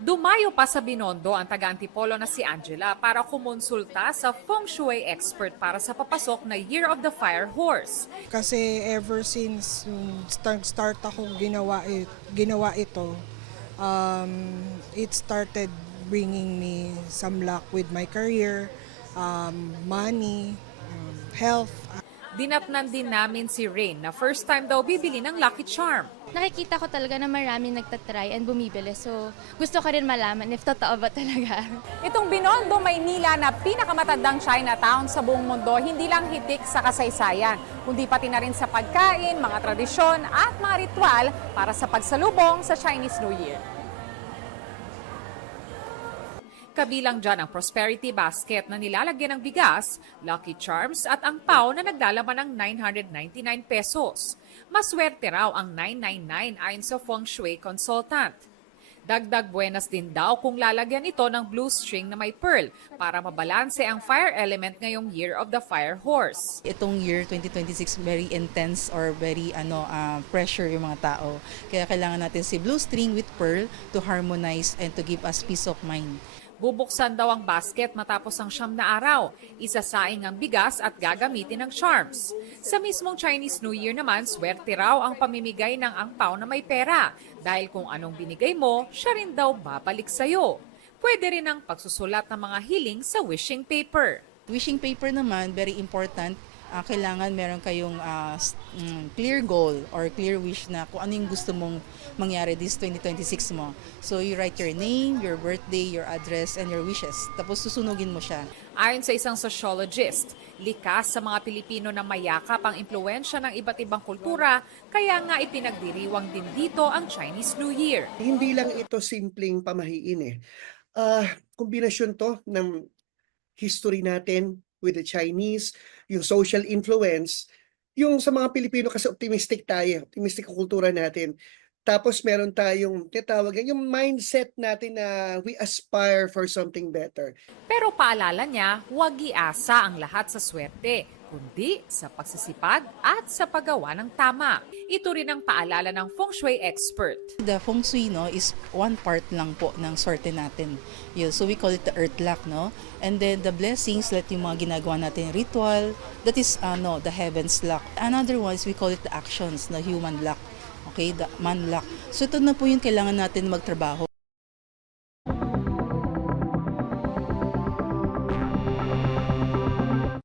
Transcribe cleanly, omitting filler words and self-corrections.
Dumayo pa sa Binondo ang taga-Antipolo na si Angela para kumonsulta sa feng shui expert para sa papasok na Year of the Fire Horse. Kasi ever since start ako ginawa ito, it started bringing me some luck with my career, money, health. Dinatnan din namin si Rain na first time daw bibili ng Lucky Charm. Nakikita ko talaga na maraming nagtatry and bumibili. So, gusto ko rin malaman if totoo ba talaga. Itong Binondo, Maynila na pinakamatandang Chinatown sa buong mundo, hindi lang hitik sa kasaysayan, kundi pati na rin sa pagkain, mga tradisyon at mga ritual para sa pagsalubong sa Chinese New Year. Kabilang dyan ang prosperity basket na nilalagyan ng bigas, Lucky Charms at ang pao na naglalaman ng 999 pesos. Maswerte raw ang 999 ayon sa feng shui consultant. Dagdag buenas din daw kung lalagyan ito ng blue string na may pearl para mabalanse ang fire element ngayong Year of the Fire Horse. Itong year 2026 very intense or very pressure yung mga tao. Kaya kailangan natin si blue string with pearl to harmonize and to give us peace of mind. Bubuksan daw ang basket matapos ang 9 na araw. Isasaing ang bigas at gagamitin ng charms. Sa mismong Chinese New Year naman, swerte raw ang pamimigay ng angpaw na may pera. Dahil kung anong binigay mo, siya rin daw babalik sa'yo. Pwede rin ang pagsusulat ng mga hiling sa wishing paper. Wishing paper naman, very important. Kailangan meron kayong clear goal or clear wish na kung ano yung gusto mong mangyari this 2026 mo. So you write your name, your birthday, your address, and your wishes. Tapos susunugin mo siya. Ayon sa isang sociologist, likas sa mga Pilipino na mayakap ang impluensya ng iba't ibang kultura, kaya nga ipinagdiriwang din dito ang Chinese New Year. Hindi lang ito simpleng pamahiin eh. Kombinasyon to ng history natin with the Chinese, yung social influence, yung sa mga Pilipino kasi optimistic tayo, optimistic ang kultura natin. Tapos meron tayong tinatawag yung mindset natin na we aspire for something better. Pero paalala niya, huwag iasa ang lahat sa swerte, kundi sa pagsisipag at sa paggawa ng tama. Ito rin ang paalala ng feng shui expert. The feng shui is one part lang po ng swerte natin. So we call it the earth luck, no? And then the blessings, like yung mga ginagawa natin ritual, that is the heavens luck. Another one is we call it the actions, the human luck. Okay, the man luck. So ito na po yung kailangan natin magtrabaho.